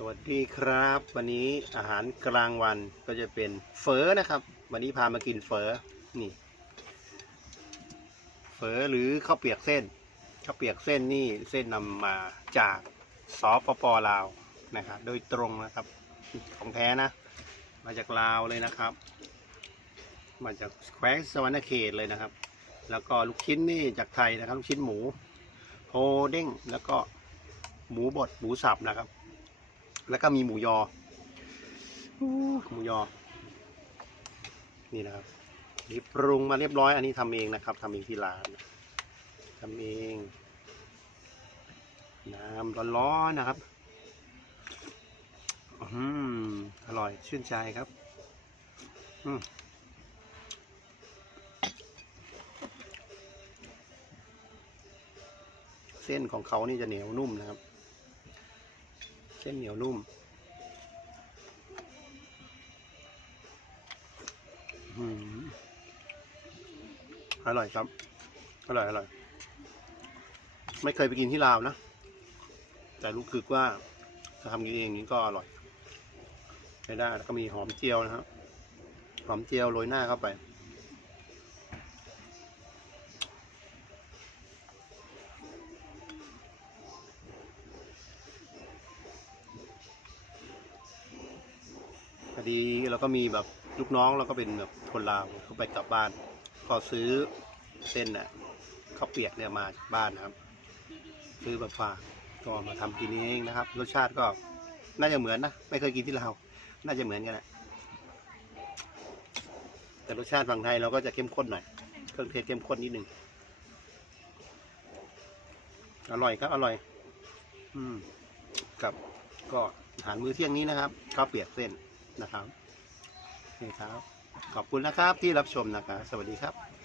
สวัสดีครับ วันนี้อาหารกลางวันก็จะเป็นเฟอนะครับ วันนี้พามากินเฟอนี่ เฟอหรือข้าวเปียกเส้นข้าวเปียกเส้นนี่เส้นนำมาจากสปปลาวนะครับโดยตรงนะครับ ของแท้นะ มาจากลาวเลยนะครับ มาจากแคว้นสวรรณเขตเลยนะครับ แล้วก็ลูกชิ้นนี่จากไทยนะครับ ลูกชิ้นหมูโฮเด้งแล้วก็หมูบดหมูสับนะครับ แล้วก็มีหมูยอหมูยอ นี่นะครับนี่ปรุงมาเรียบร้อย อันนี้ทำเองนะครับทำเองที่ร้านทำเอง น้ำร้อนๆนะครับ อืมอร่อยชื่นใจครับ อืมเส้นของเขานี่จะเหนียวนุ่มนะครับ ส้นเหนียวนุ่มอร่อยครับ อร่อยอร่อย ไม่เคยไปกินที่ลาวนะ แต่รู้คือว่าถ้าทำกินเองนี้ก็อร่อยใช้ได้แล้วก็มีหอมเจียวนะครับ หอมเจียวโรยหน้าเข้าไป พอดีเราก็มีแบบลูกน้องเราก็เป็นแบบคนลาวเขาไปกลับบ้าน ก็ซื้อเส้นน่ะข้าวเปียกเนี่ยมาจากบ้านนะครับ ซื้อแบบฝากก็มาทำกินเองนะครับ รสชาติก็น่าจะเหมือนนะไม่เคยกินที่ลาวน่าจะเหมือนกันแหละแต่รสชาติฝั่งไทยเราก็จะเข้มข้นหน่อยเครื่องเทศเข้มข้นนิดนึงอร่อยครับอร่อย อืมกับก็อาหารมื้อเที่ยงนี้นะครับข้าวเปียกเส้น นะครับนี่ครับ ขอบคุณนะครับที่รับชมนะครับ สวัสดีครับ